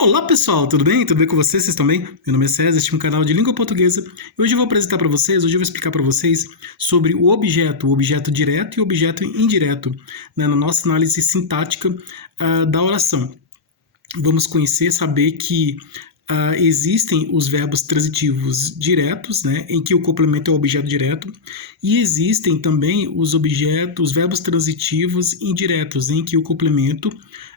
Olá pessoal, tudo bem? Tudo bem com vocês? Vocês estão bem? Meu nome é César, este é um canal de língua portuguesa e hoje eu vou apresentar para vocês, hoje eu vou explicar para vocês sobre o objeto direto e o objeto indireto, né, na nossa análise sintática da oração. Vamos conhecer, saber que existem os verbos transitivos diretos, né, em que o complemento é o objeto direto, e existem também os verbos transitivos indiretos, em que o complemento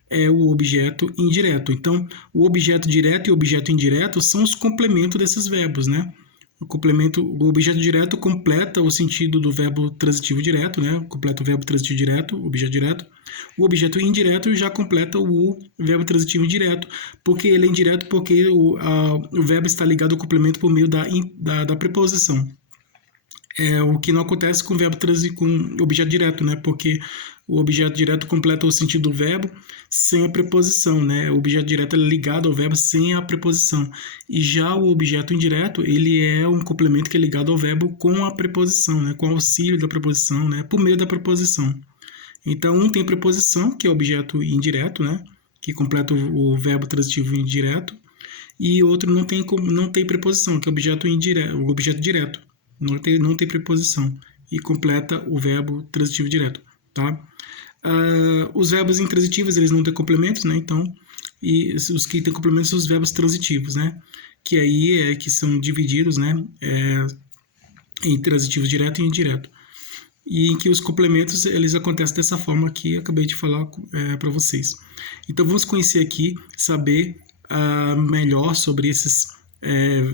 é o objeto indireto. Então, o objeto direto e o objeto indireto são os complementos desses verbos, né? O objeto direto completa o sentido do verbo transitivo direto, né? Completa o verbo transitivo direto, o objeto direto. O objeto indireto já completa o verbo transitivo indireto, porque ele é indireto porque o verbo está ligado ao complemento por meio da preposição. O que não acontece com o verbo com o objeto direto, né? Porque o objeto direto completa o sentido do verbo sem a preposição, né? O objeto direto é ligado ao verbo sem a preposição. E já o objeto indireto, ele é um complemento que é ligado ao verbo com a preposição, né? Com o auxílio da preposição, né? Por meio da preposição. Então, um tem preposição, que é o objeto indireto, né? Que completa o verbo transitivo indireto. E outro não tem preposição, que é o objeto indireto, o objeto direto. Não tem preposição e completa o verbo transitivo direto, tá? Os verbos intransitivos, eles não têm complementos, né? Então, e os que têm complementos são os verbos transitivos, né? Que aí que são divididos, né? Em transitivo direto e indireto. E em que os complementos, eles acontecem dessa forma que eu acabei de falar para vocês. Então, vamos conhecer aqui, saber melhor sobre esses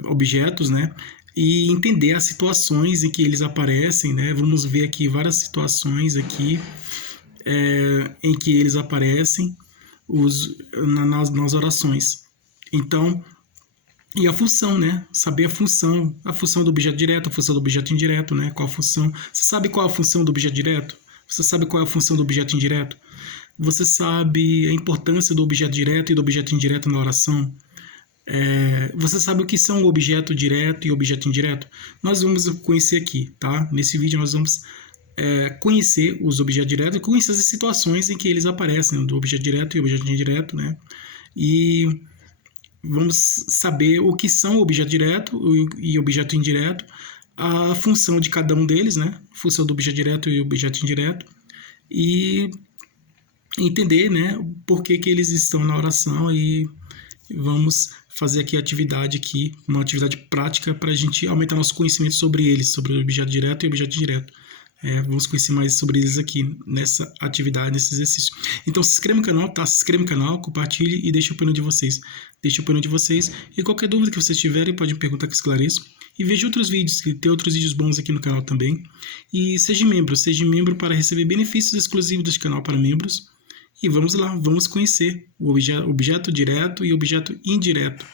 objetos, né? E entender as situações em que eles aparecem, né? Vamos ver aqui várias situações aqui em que eles aparecem nas orações. Então, e a função, né? Saber a função do objeto direto, a função do objeto indireto, né? Qual a função? Você sabe qual a função do objeto direto? Você sabe qual é a função do objeto indireto? Você sabe a importância do objeto direto e do objeto indireto na oração? Você sabe o que são o objeto direto e o objeto indireto? Nós vamos conhecer aqui, tá? Nesse vídeo nós vamos conhecer os objetos diretos e conhecer as situações em que eles aparecem, do objeto direto e objeto indireto, né? E vamos saber o que são o objeto direto e objeto indireto, a função de cada um deles, né? A função do objeto direto e objeto indireto, e entender, né, por que eles estão na oração, e vamos fazer aqui uma atividade prática para a gente aumentar nosso conhecimento sobre eles, sobre o objeto direto e o objeto indireto. Vamos conhecer mais sobre eles aqui nessa atividade, nesse exercício. Então se inscreva no canal, tá? Se inscreva no canal, compartilhe e deixe a opinião de vocês. E qualquer dúvida que vocês tiverem, pode me perguntar que eu esclareço. E veja outros vídeos, que tem outros vídeos bons aqui no canal também. E seja membro para receber benefícios exclusivos deste canal para membros. E vamos lá, vamos conhecer o objeto direto e o objeto indireto.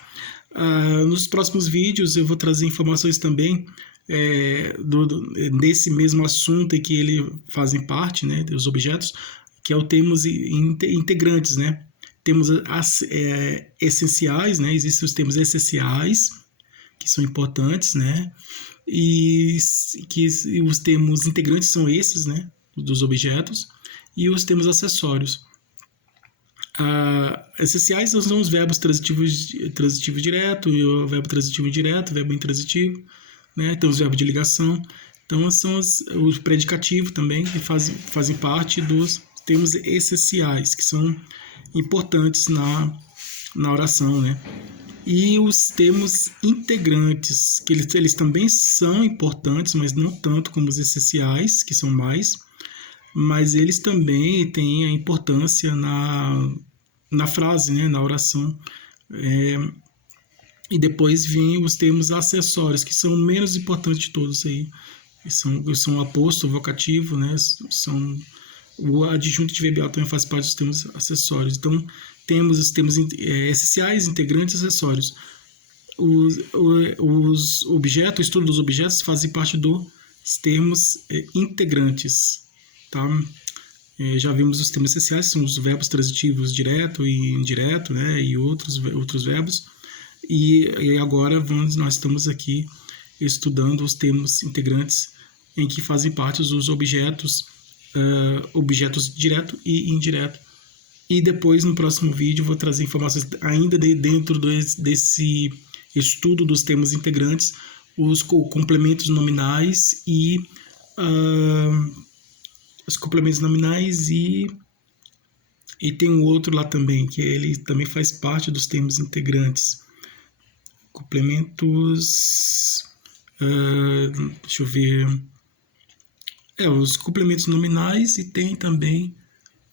Nos próximos vídeos eu vou trazer informações também desse mesmo assunto em que ele fazem parte, né, dos objetos, que é o termos integrantes, né? Temos as essenciais, né? Existem os termos essenciais, que são importantes, né? E os termos integrantes são esses, né, dos objetos, e os termos acessórios. Essenciais são os verbos transitivo direto, e o verbo transitivo indireto, o verbo intransitivo, né? Tem os verbos de ligação. Então, são os predicativos também, que fazem parte dos termos essenciais, que são importantes na oração, né? E os termos integrantes, que eles também são importantes, mas não tanto como os essenciais, que são mais, mas eles também têm a importância na frase, né, na oração. E depois vêm os termos acessórios, que são menos importantes de todos aí. São o aposto, o vocativo, né, o adjunto adverbial também faz parte dos termos acessórios. Então, temos os termos essenciais, integrantes e acessórios. Os objetos, o estudo dos objetos fazem parte dos termos integrantes. Tá? Já vimos os termos essenciais, são os verbos transitivos direto e indireto, né, e outros verbos. E agora nós estamos aqui estudando os termos integrantes, em que fazem parte os objetos direto e indireto E depois, no próximo vídeo, eu vou trazer informações ainda dentro desse estudo dos termos integrantes, os complementos nominais e os complementos nominais e tem um outro lá também, que ele também faz parte dos termos integrantes. Complementos... deixa eu ver... os complementos nominais, e tem também...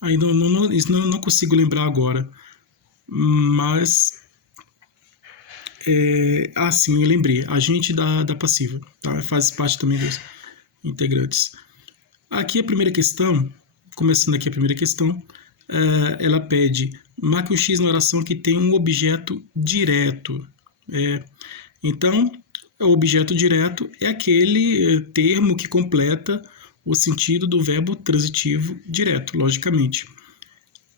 Aí não consigo lembrar agora. Mas... sim, eu lembrei. Agente da passiva. Tá? Faz parte também dos integrantes. Aqui a primeira questão, começando aqui a primeira questão, ela pede: marque um X na oração que tem um objeto direto. Então, o objeto direto é aquele termo que completa o sentido do verbo transitivo direto, logicamente.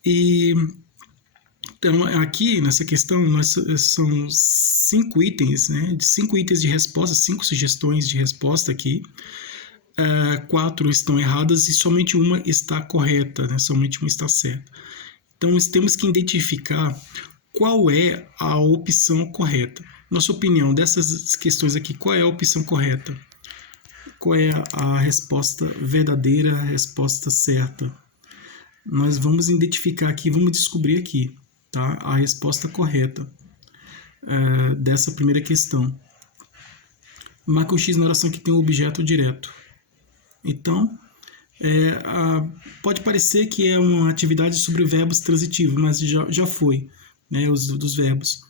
Então, aqui nessa questão, são 5 itens, né? 5 itens de resposta, 5 sugestões de resposta aqui. 4 estão erradas e somente uma está correta, né? Somente uma está certa. Então, temos que identificar qual é a opção correta. Nossa opinião dessas questões aqui, qual é a opção correta? Qual é a resposta verdadeira, a resposta certa? Nós vamos identificar aqui, vamos descobrir aqui, tá? A resposta correta dessa primeira questão. Marca um X na oração que tem um objeto direto. Então, pode parecer que é uma atividade sobre verbos transitivos, mas já foi, né, dos verbos.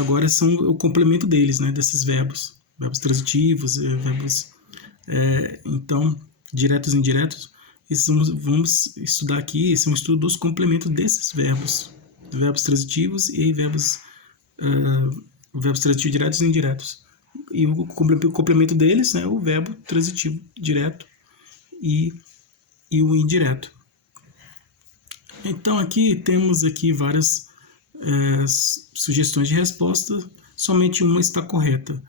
Agora são o complemento deles, né, desses verbos transitivos, verbos, então, diretos e indiretos. Vamos estudar aqui, esse é um estudo dos complementos desses verbos transitivos e verbos transitivos diretos e indiretos. E o complemento deles é o verbo transitivo direto e o indireto. Então, aqui temos aqui várias sugestões de resposta, somente uma está correta.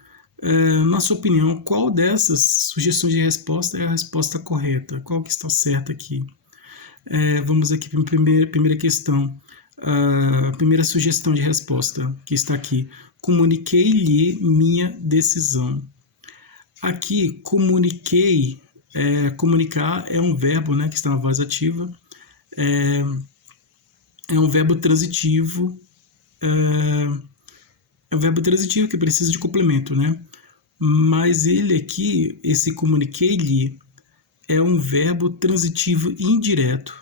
Na sua opinião, qual dessas sugestões de resposta é a resposta correta? Qual que está certa aqui? Vamos aqui para a primeira questão. A primeira sugestão de resposta que está aqui: comuniquei-lhe minha decisão. Aqui, comuniquei, comunicar é um verbo, né, que está na voz ativa, é um verbo transitivo, é um verbo transitivo que precisa de complemento, né? Mas ele aqui, esse comuniquei-lhe, é um verbo transitivo indireto.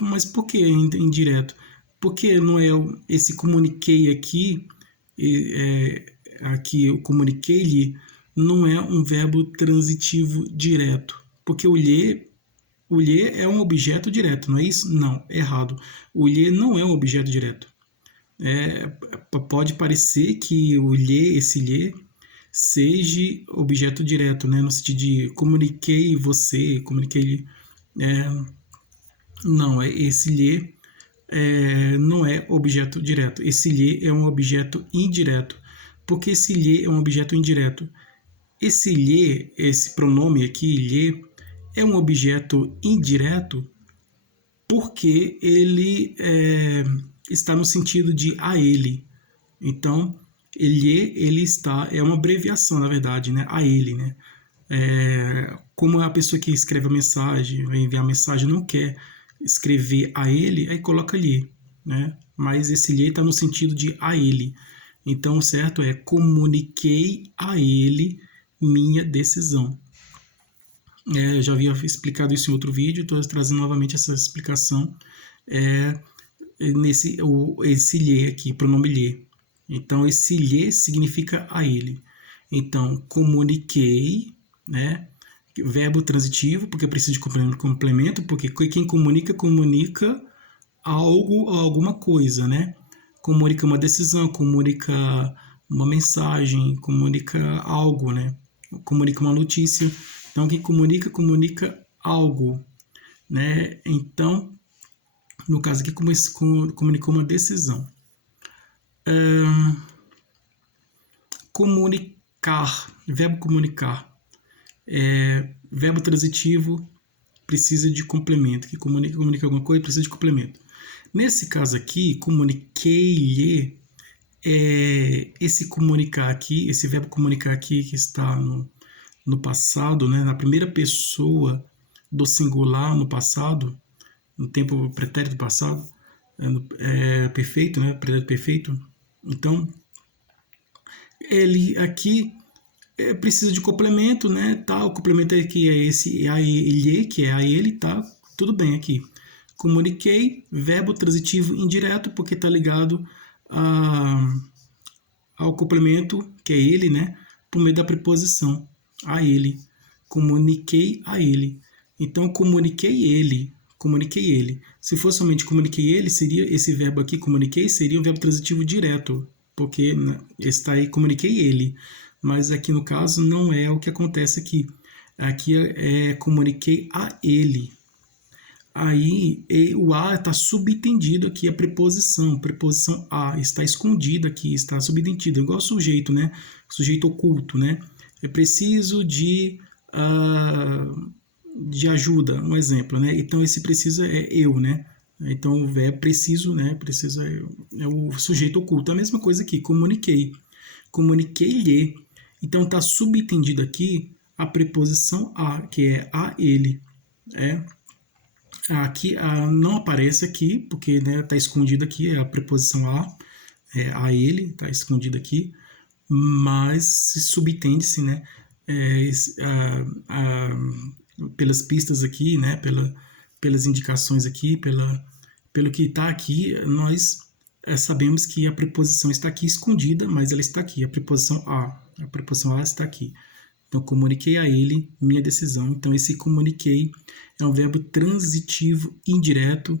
Mas por que indireto? Porque não é esse comuniquei aqui, aqui eu comuniquei-lhe, não é um verbo transitivo direto. Porque o lhe é um objeto direto, não é isso? Não, errado. O lhe não é um objeto direto. Pode parecer que o lhe, esse lhe, seja objeto direto, né? No sentido de comuniquei você, comuniquei. Não, esse lhe não é objeto direto. Esse lhe é um objeto indireto. Por que esse lhe é um objeto indireto? Esse lhe, esse pronome aqui, lhe, é um objeto indireto porque ele está no sentido de a ele. Então, ele está, é uma abreviação, na verdade, né? A ele, né? Como a pessoa que escreve a mensagem, vai enviar a mensagem, não quer escrever a ele, aí coloca lhe, né? Mas esse lhe está no sentido de a ele. Então, o certo é: comuniquei a ele minha decisão. Já havia explicado isso em outro vídeo, estou trazendo novamente essa explicação. Esse lhe aqui, pronome lhe. Então, esse lhe significa a ele. Então, comuniquei, né? Verbo transitivo, porque eu preciso de complemento, porque quem comunica algo ou alguma coisa, né? Comunica uma decisão, comunica uma mensagem, comunica algo, né? Comunica uma notícia. Então, quem comunica algo, né? Então, no caso aqui, comunicou uma decisão. Comunicar, verbo comunicar. Verbo transitivo precisa de complemento. Que comunica alguma coisa, precisa de complemento. Nesse caso aqui, comuniquei-lhe, esse comunicar aqui, esse verbo comunicar aqui que está no passado, né, na primeira pessoa do singular no passado, no tempo pretérito passado, perfeito, né, pretérito perfeito. Então, ele aqui precisa de complemento, né, tá, o complemento aqui é esse a ele, que é a ele, tá, tudo bem aqui. Comuniquei, verbo transitivo indireto, porque está ligado ao complemento, que é ele, né, por meio da preposição, a ele. Comuniquei a ele. Então, comuniquei ele. Comuniquei ele. Se fosse somente comuniquei ele, seria esse verbo aqui, comuniquei, seria um verbo transitivo direto, porque está aí, comuniquei ele. Mas aqui no caso não é o que acontece aqui. Aqui comuniquei a ele. Aí o a está subentendido aqui, a preposição a está escondida aqui, está subentendido, igual sujeito, né? Sujeito oculto, né? É preciso de ajuda, um exemplo, né? Então esse preciso é eu, né? Então o verbo preciso, né? Preciso é o sujeito oculto. A mesma coisa aqui, comuniquei. Comuniquei-lhe. Então está subentendido aqui a preposição a, que é a ele. Aqui não aparece aqui, porque está escondido aqui, é a preposição a ele, está escondido aqui, mas se subentende-se, né, pelas pistas aqui, né, pelas indicações aqui, pelo que está aqui, nós sabemos que a preposição está aqui escondida, mas ela está aqui, a preposição a está aqui. Então, comuniquei a ele minha decisão. Então, esse comuniquei é um verbo transitivo indireto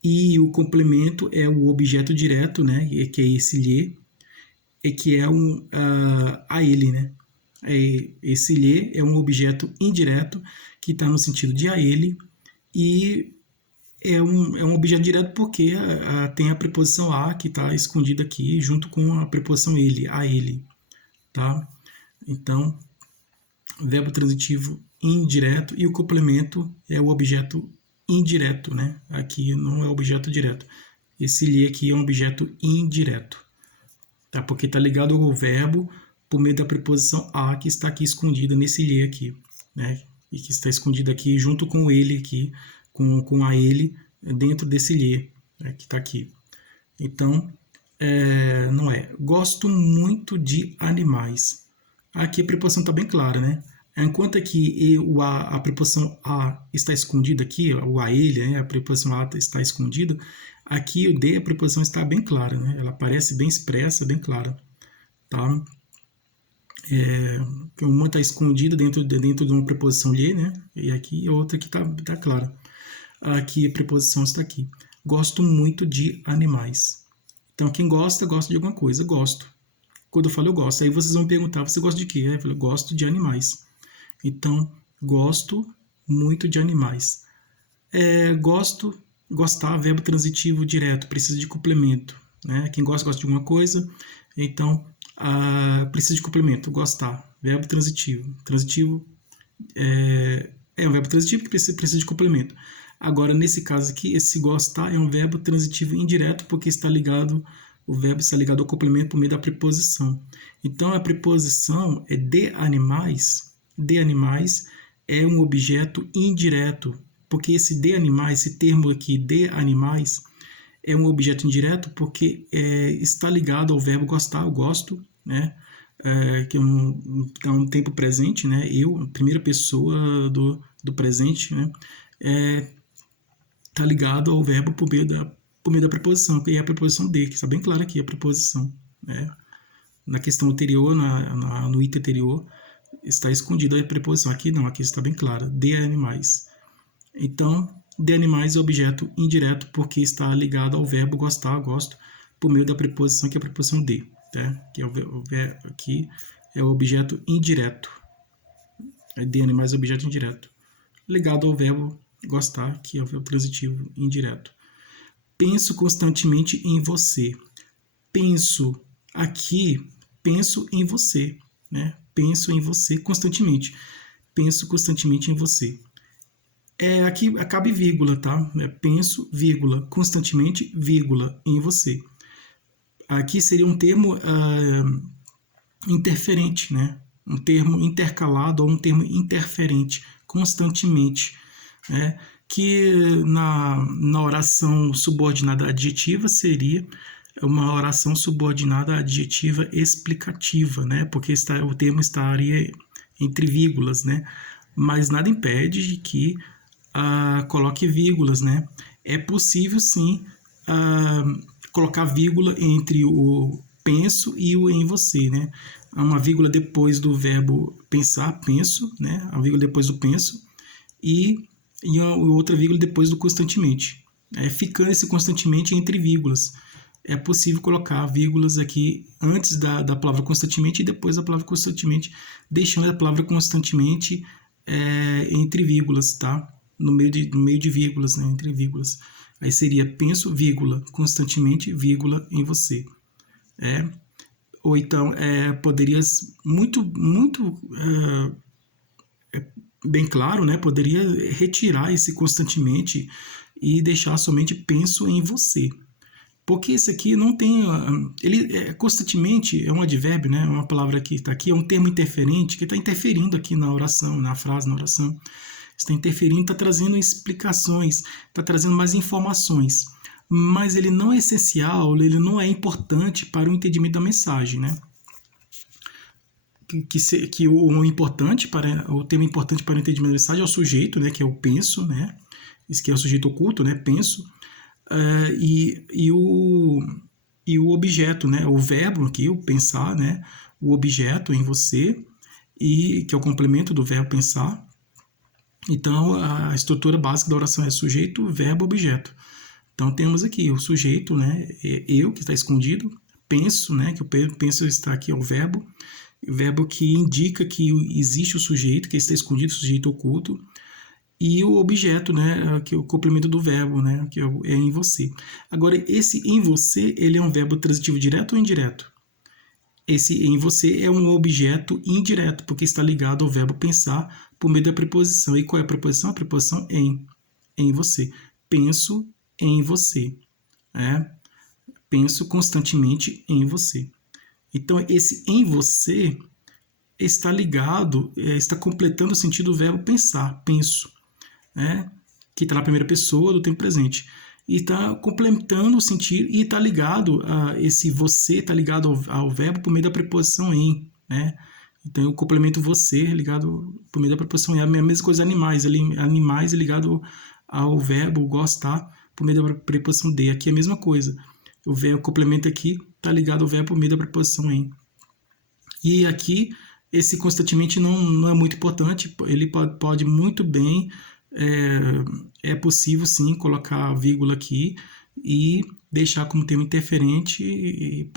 e o complemento é o objeto direto, né? Que é esse lhe, e que é a ele, né? Esse lhe é um objeto indireto que está no sentido de a ele e é um objeto direto porque tem a preposição a que está escondida aqui junto com a preposição ele, a ele, tá? Então, verbo transitivo indireto e o complemento é o objeto indireto, né? Aqui não é objeto direto. Esse lhe aqui é um objeto indireto, tá? Porque está ligado ao verbo por meio da preposição a que está aqui escondida nesse lhe aqui, né? E que está escondida aqui junto com ele aqui, com a ele dentro desse lhe, né? Que está aqui. Então, não é. Gosto muito de animais. Aqui a preposição está bem clara, né? Enquanto aqui a preposição a está escondida aqui, o a ele, né? A preposição a está escondida, aqui o de, a preposição está bem clara, né? Ela aparece bem expressa, bem clara, tá? Uma está escondida dentro de uma preposição lhe, né? E aqui a outra que está clara. Aqui a preposição está aqui. Gosto muito de animais. Então, quem gosta de alguma coisa. Gosto. Quando eu falo eu gosto, aí vocês vão perguntar, você gosta de quê? Eu falo, gosto de animais. Então, gosto muito de animais. Gostar, verbo transitivo direto, precisa de complemento, né? Quem gosta de alguma coisa, então precisa de complemento. Gostar, verbo transitivo. Transitivo é um verbo transitivo que precisa de complemento. Agora, nesse caso aqui, esse gostar é um verbo transitivo indireto porque o verbo está ligado ao complemento por meio da preposição. Então, a preposição é de animais é um objeto indireto, porque esse de animais, esse termo aqui, de animais, é um objeto indireto porque está ligado ao verbo gostar, eu gosto, né? Que é um tempo presente, né? Eu, primeira pessoa do presente, né? Está ligado ao verbo por meio da preposição, que é a preposição de, que está bem clara aqui a preposição, né? Na questão anterior, no item anterior, está escondida a preposição. Aqui não, aqui está bem clara, de animais. Então, de animais é objeto indireto porque está ligado ao verbo gostar, gosto, por meio da preposição, que é a preposição de, tá? Que aqui é o objeto indireto. De animais é objeto indireto. Ligado ao verbo gostar, que é o verbo transitivo indireto. Penso constantemente em você. Penso em você, né? Penso em você constantemente. Penso constantemente em você. Aqui cabe vírgula, tá? Penso, vírgula, constantemente, vírgula, em você. Aqui seria um termo interferente, né? Um termo intercalado ou um termo interferente, constantemente, né? Que na oração subordinada adjetiva seria uma oração subordinada adjetiva explicativa, né? Porque o termo estaria entre vírgulas, né? Mas nada impede de que coloque vírgulas, né? É possível sim colocar vírgula entre o penso e o em você, né? Uma vírgula depois do verbo pensar, penso, né? Uma vírgula depois do penso e outra vírgula depois do constantemente. Ficando esse constantemente entre vírgulas. É possível colocar vírgulas aqui antes da palavra constantemente e depois da palavra constantemente, deixando a palavra constantemente entre vírgulas, tá? No meio de vírgulas, né? Entre vírgulas. Aí seria penso, vírgula, constantemente, vírgula, em você. Ou então, poderia muito bem claro, né? Poderia retirar esse constantemente e deixar somente penso em você. Porque esse aqui não tem... ele constantemente é um advérbio, né? Uma palavra que está aqui, é um termo interferente que está interferindo aqui na oração, na frase, na oração. Está interferindo, está trazendo explicações, está trazendo mais informações. Mas ele não é essencial, ele não é importante para o entendimento da mensagem, né? Que o termo importante para o entendimento da mensagem é o sujeito, né? Que é o penso, né? Isso que é o sujeito oculto, né? Penso. E o objeto, né? O verbo aqui, o pensar, né? O objeto em você, e que é o complemento do verbo pensar. Então, a estrutura básica da oração é sujeito, verbo, objeto. Então, temos aqui o sujeito, né? Eu, que está escondido. Penso, né? Que o penso está aqui, é o verbo que indica que existe o sujeito, que está escondido, o sujeito oculto. E o objeto, né? Que é o complemento do verbo, né? Que é em você. Agora, esse em você, ele é um verbo transitivo direto ou indireto? Esse em você é um objeto indireto, porque está ligado ao verbo pensar por meio da preposição. E qual é a preposição? A preposição em você. Penso em você. Penso constantemente em você. Então, esse em você está ligado, está completando o sentido do verbo pensar, penso, que está na primeira pessoa do tempo presente. E está complementando o sentido e está ligado a esse você, está ligado ao verbo por meio da preposição em, né? Então eu complemento você ligado por meio da preposição em. É a mesma coisa animais, animais é ligado ao verbo gostar por meio da preposição de. Aqui é a mesma coisa. O verbo complemento aqui está ligado ao verbo por meio da preposição em. E aqui esse constantemente não é muito importante, ele pode muito bem, é possível sim colocar a vírgula aqui e deixar como termo interferente e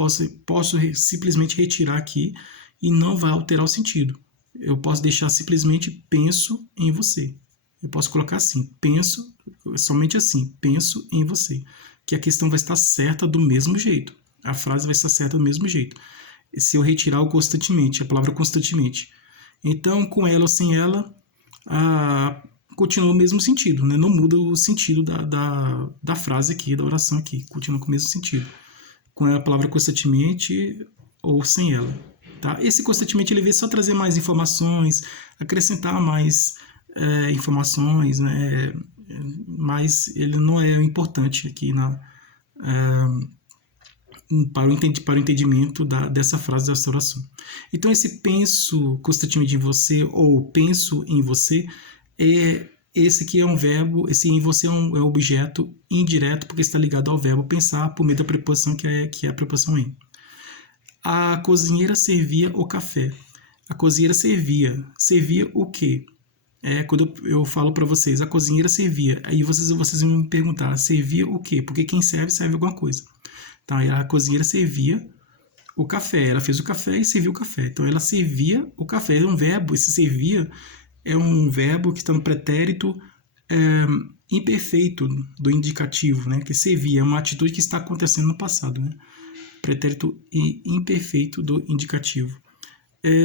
posso simplesmente retirar aqui e não vai alterar o sentido. Eu posso deixar simplesmente penso em você. Eu posso colocar assim, penso, somente assim, penso em você. Que a questão vai estar certa do mesmo jeito. A frase vai estar certa do mesmo jeito. Se eu retirar o constantemente, a palavra constantemente. Então, com ela ou sem ela, continua o mesmo sentido, né? Não muda o sentido da frase aqui, da oração aqui. Continua com o mesmo sentido. Com a palavra constantemente ou sem ela. Tá? Esse constantemente ele veio só trazer mais informações, acrescentar mais informações, né? Mas ele não é importante aqui para o entendimento dessa frase dessa oração. Então, esse penso constantemente em você ou penso em você, esse aqui é um verbo, esse em você é um objeto indireto, porque está ligado ao verbo pensar por meio da preposição que é a preposição em. A cozinheira servia o café. A cozinheira servia. Servia o quê? Quando eu falo para vocês, a cozinheira servia. Aí vocês vão me perguntar, servia o quê? Porque quem serve alguma coisa. Tá? A cozinheira servia o café. Ela fez o café e serviu o café. Então, ela servia o café. É um verbo, esse servia é um verbo que está no pretérito imperfeito do indicativo, né? Que servia, é uma atitude que está acontecendo no passado, né? Pretérito imperfeito do indicativo.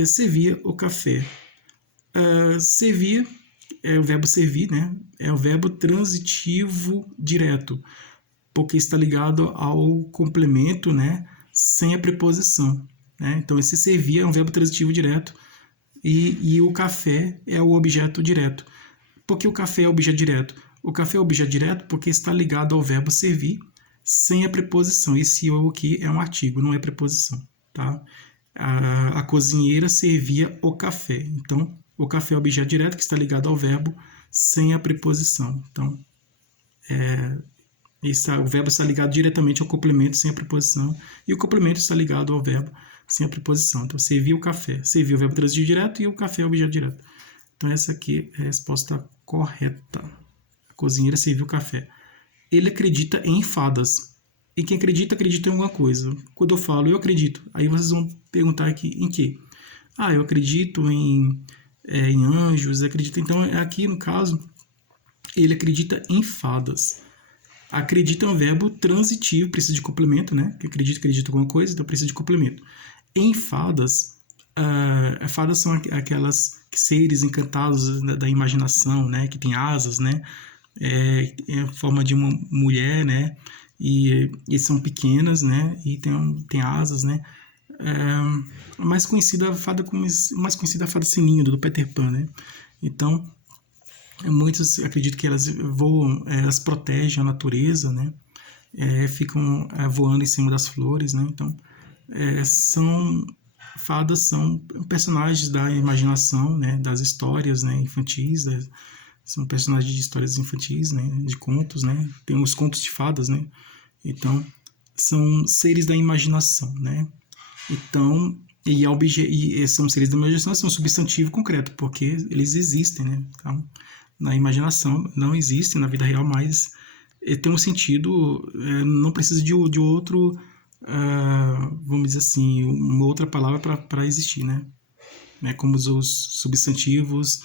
Servia o café. Servia é o verbo servir, né? É o verbo transitivo direto, porque está ligado ao complemento, né? Sem a preposição, né? Então, esse servir é um verbo transitivo direto e o café é o objeto direto. Por que o café é objeto direto? O café é objeto direto porque está ligado ao verbo servir sem a preposição. Esse o aqui é um artigo, não é preposição, tá? A cozinheira servia o café. Então, o café é objeto direto que está ligado ao verbo sem a preposição. Então, o verbo está ligado diretamente ao complemento sem a preposição e o complemento está ligado ao verbo sem a preposição. Então, servir o café. Servir o verbo transitivo direto e o café é objeto direto. Então, essa aqui é a resposta correta. A cozinheira serviu o café. Ele acredita em fadas. E quem acredita, acredita em alguma coisa. Quando eu falo eu acredito, aí vocês vão perguntar aqui em quê? Eu acredito em anjos, acredito. Então, aqui no caso, ele acredita em fadas. Acredita é um verbo transitivo, precisa de complemento, né? Que acredita em alguma coisa, então precisa de complemento. Em fadas, fadas são aquelas seres encantados da imaginação, né? Que tem asas, né? É a forma de uma mulher, né? E são pequenas, né? E tem asas, né? A mais conhecida a fada é a fada Sininho do Peter Pan, né? Então, muitos acreditam que elas voam, elas protegem a natureza, né? Ficam voando em cima das flores, né? Então, fadas são personagens da imaginação, né? Das histórias, né? Infantis, são personagens de histórias infantis, né? De contos, né? Tem os contos de fadas, né? Então, são seres da imaginação, né? Então, e são seres da imaginação, são um substantivo concreto, porque eles existem, né? Então, na imaginação não existem na vida real, mas tem um sentido, não precisa de outro, vamos dizer assim, uma outra palavra para existir, né? Como os substantivos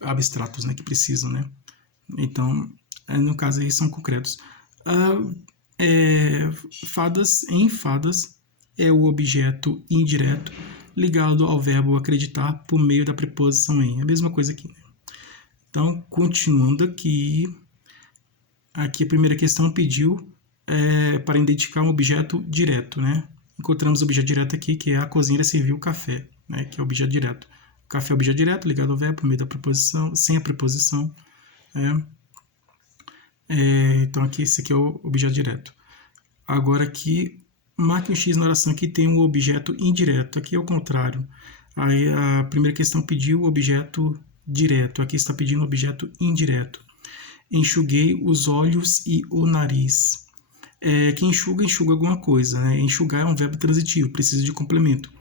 abstratos, né? Que precisam, né? Então, no caso aí são concretos. Em fadas é o objeto indireto ligado ao verbo acreditar por meio da preposição em. A mesma coisa aqui, né? Então, continuando aqui a primeira questão pediu para identificar um objeto direto, né? Encontramos o objeto direto aqui, que é a cozinheira serviu o café, né? Que é o objeto direto. O café é objeto direto ligado ao verbo por meio da preposição, sem a preposição. Então, aqui esse aqui é o objeto direto. Agora aqui, marque um X na oração que tem um objeto indireto. Aqui é o contrário. Aí a primeira questão pediu o objeto direto. Aqui está pedindo o objeto indireto. Enxuguei os olhos e o nariz. Quem enxuga alguma coisa, né? Enxugar é um verbo transitivo, precisa de complemento.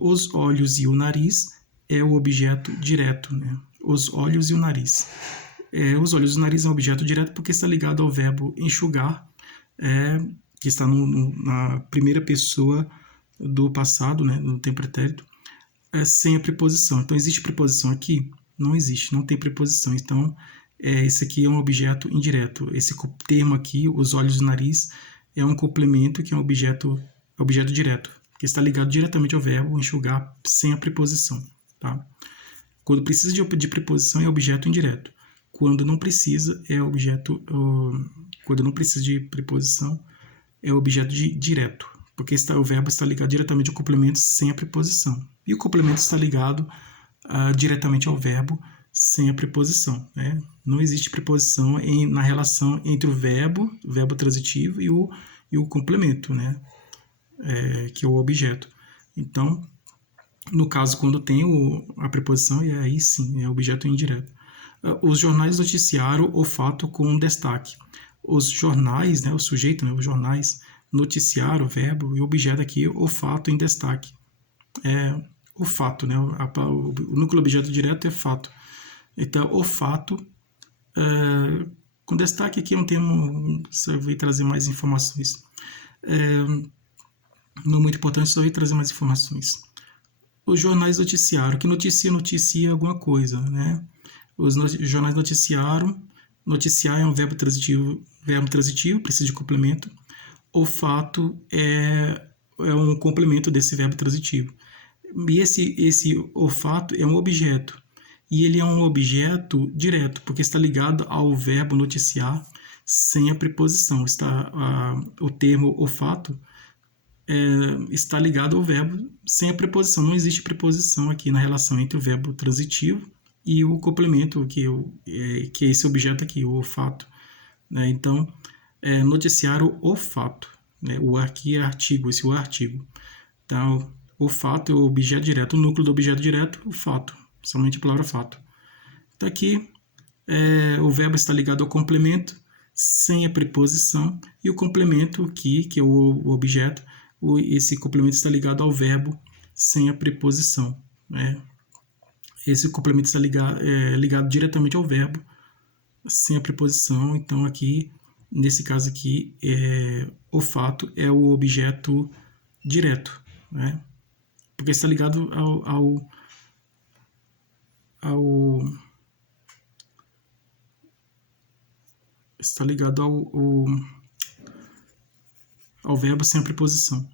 Os olhos e o nariz é o objeto direto, né? Os olhos e o nariz. Os olhos e o nariz é um objeto direto porque está ligado ao verbo enxugar, que está na primeira pessoa do passado, né? No tempo pretérito, sem a preposição. Então, existe preposição aqui? Não existe, não tem preposição. Então, esse aqui é um objeto indireto. Esse termo aqui, os olhos e o nariz, é um complemento que é um objeto direto, que está ligado diretamente ao verbo enxugar sem a preposição, tá? Quando precisa de preposição é objeto indireto. Quando não precisa quando não precisa de preposição é objeto direto, porque o verbo está ligado diretamente ao complemento sem a preposição. E o complemento está ligado diretamente ao verbo sem a preposição, né? Não existe preposição na relação entre o verbo transitivo e o complemento, né? Que é o objeto. Então, no caso, quando tem a preposição, aí sim, é objeto indireto. Os jornais noticiaram o fato com destaque. Os jornais, né, o sujeito, né, os jornais, noticiaram o verbo e o objeto aqui, o fato em destaque. O fato, né, o núcleo objeto direto é fato. Então, o fato, com destaque aqui é um termo, só vai trazer mais informações. Não muito importante, só vai trazer mais informações. Os jornais noticiaram, que noticia alguma coisa, né? Os jornais noticiaram, noticiar é um verbo transitivo, precisa de complemento. O fato é um complemento desse verbo transitivo. E esse o fato é um objeto. e ele é um objeto direto, porque está ligado ao verbo noticiar sem a preposição. O termo o fato está ligado ao verbo sem a preposição. Não existe preposição aqui na relação entre o verbo transitivo e o complemento, que é esse objeto aqui, o fato. Né? Então, noticiar o fato. Né? O aqui é artigo, esse o é artigo. Então, o fato é o objeto direto, o núcleo do objeto direto, o fato, somente a palavra fato. Então, aqui, o verbo está ligado ao complemento sem a preposição, e o complemento aqui, que é o objeto, esse complemento está ligado ao verbo sem a preposição. Né? Esse complemento está ligado diretamente ao verbo sem a preposição. Então, aqui, nesse caso aqui, o fato é o objeto direto, né? Porque está ligado está ligado ao verbo sem a preposição.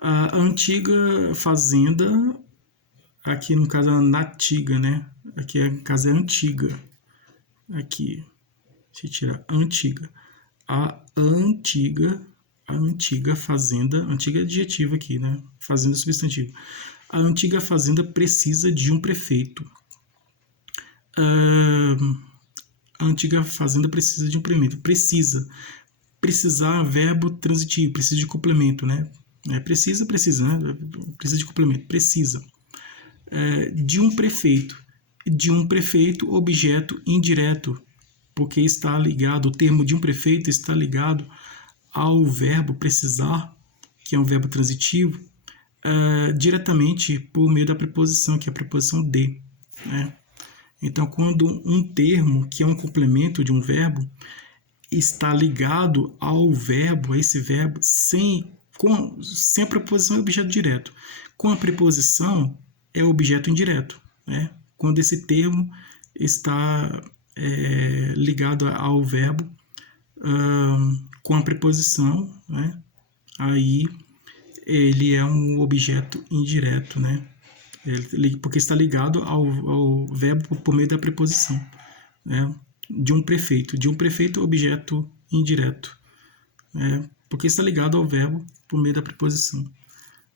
A antiga fazenda, aqui no caso é natiga, né? Aqui no caso é antiga. Aqui, deixa eu tirar antiga. A antiga fazenda, antiga é adjetivo aqui, né? Fazenda é substantivo. A antiga fazenda precisa de um prefeito. A antiga fazenda precisa de um prefeito. Precisar, verbo transitivo, precisa de complemento, né? Precisa, né? Precisa de complemento, precisa. De um prefeito. De um prefeito, objeto indireto, porque está ligado, o termo de um prefeito está ligado ao verbo precisar, que é um verbo transitivo, diretamente por meio da preposição, que é a preposição de. Né? Então, quando um termo, que é um complemento de um verbo, está ligado ao verbo, a esse verbo, sem a preposição é objeto direto. Com a preposição é objeto indireto. Né? Quando esse termo está ligado ao verbo com a preposição, né? Aí ele é um objeto indireto, né? Porque está ligado ao verbo por meio da preposição, né? De um prefeito, objeto indireto, né? Porque está ligado ao verbo por meio da preposição.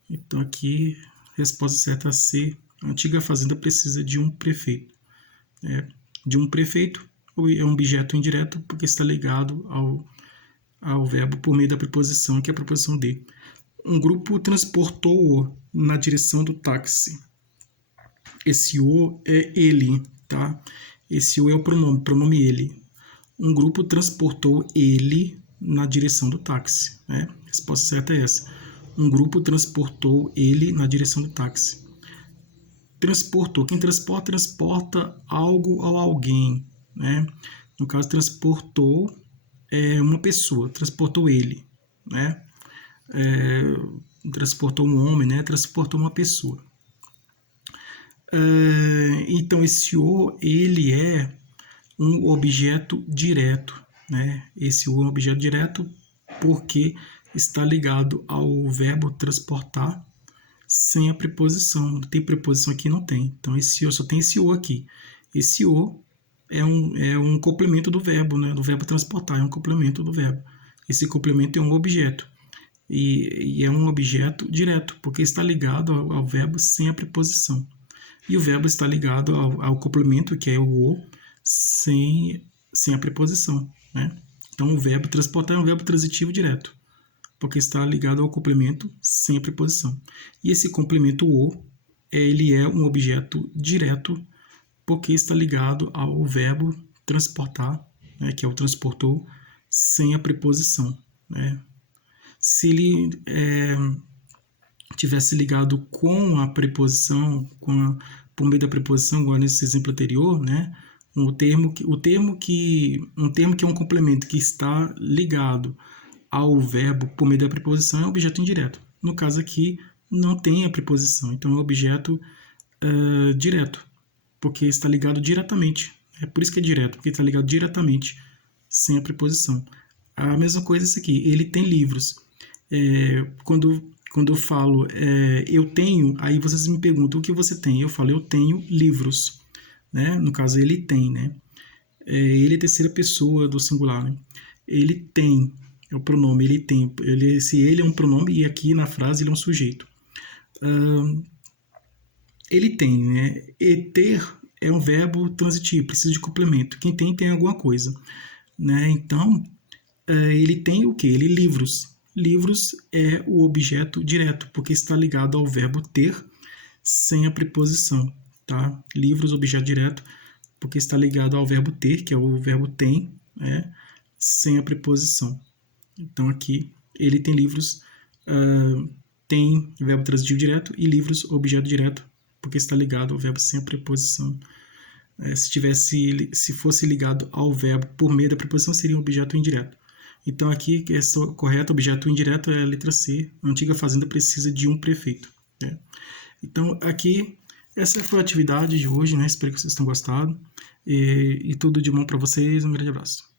Então aqui a resposta certa é C. A antiga fazenda precisa de um prefeito. De um prefeito é um objeto indireto porque está ligado ao verbo por meio da preposição, que é a preposição de. Um grupo transportou-o na direção do táxi. Esse o é ele, tá? Esse o é o pronome ele. Um grupo transportou ele na direção do táxi. Né? A resposta certa é essa. Um grupo transportou ele na direção do táxi. Transportou. Quem transporta algo ou alguém. Né? No caso, transportou uma pessoa. Transportou ele. Né? Transportou um homem. Né? Transportou uma pessoa. Então, esse o, ele é um objeto direto. Né? Esse o é um objeto direto porque está ligado ao verbo transportar sem a preposição. Não tem preposição aqui, não tem. Então, esse o, só tem esse o aqui. Esse o é um complemento do verbo, né? Do verbo transportar, é um complemento do verbo. Esse complemento é um objeto. E é um objeto direto, porque está ligado ao verbo sem a preposição. E o verbo está ligado ao complemento, que é o sem a preposição. Né? Então, o verbo transportar é um verbo transitivo direto, porque está ligado ao complemento sem a preposição. E esse complemento ele é um objeto direto, porque está ligado ao verbo transportar, né, que é o transportou, sem a preposição. Né? Se ele tivesse ligado com a preposição, por meio da preposição, igual nesse exemplo anterior, né? Um termo que é um complemento que está ligado ao verbo por meio da preposição é um objeto indireto. No caso aqui, não tem a preposição, então é um objeto direto, porque está ligado diretamente. É por isso que é direto, porque está ligado diretamente, sem a preposição. A mesma coisa isso aqui, ele tem livros. Quando eu falo eu tenho, aí vocês me perguntam o que você tem. Eu falo, eu tenho livros. né? No caso, ele tem, né? Ele é terceira pessoa do singular, né? Ele tem, é o pronome, ele tem. Se ele é um pronome, e aqui na frase ele é um sujeito. Ele tem, né? E ter é um verbo transitivo, precisa de complemento. Quem tem alguma coisa, né? Então, ele tem o quê? Ele livros. Livros é o objeto direto, porque está ligado ao verbo ter sem a preposição, tá? Livros, objeto direto, porque está ligado ao verbo ter, que é o verbo tem, né? Sem a preposição. Então, aqui, ele tem livros, tem verbo transitivo direto, e livros, objeto direto, porque está ligado ao verbo sem a preposição. Se fosse ligado ao verbo por meio da preposição, seria um objeto indireto. Então, aqui, correto, objeto indireto é a letra C. A antiga fazenda precisa de um prefeito, né? Então, aqui, essa foi a atividade de hoje, né? Espero que vocês tenham gostado. E tudo de bom para vocês. Um grande abraço.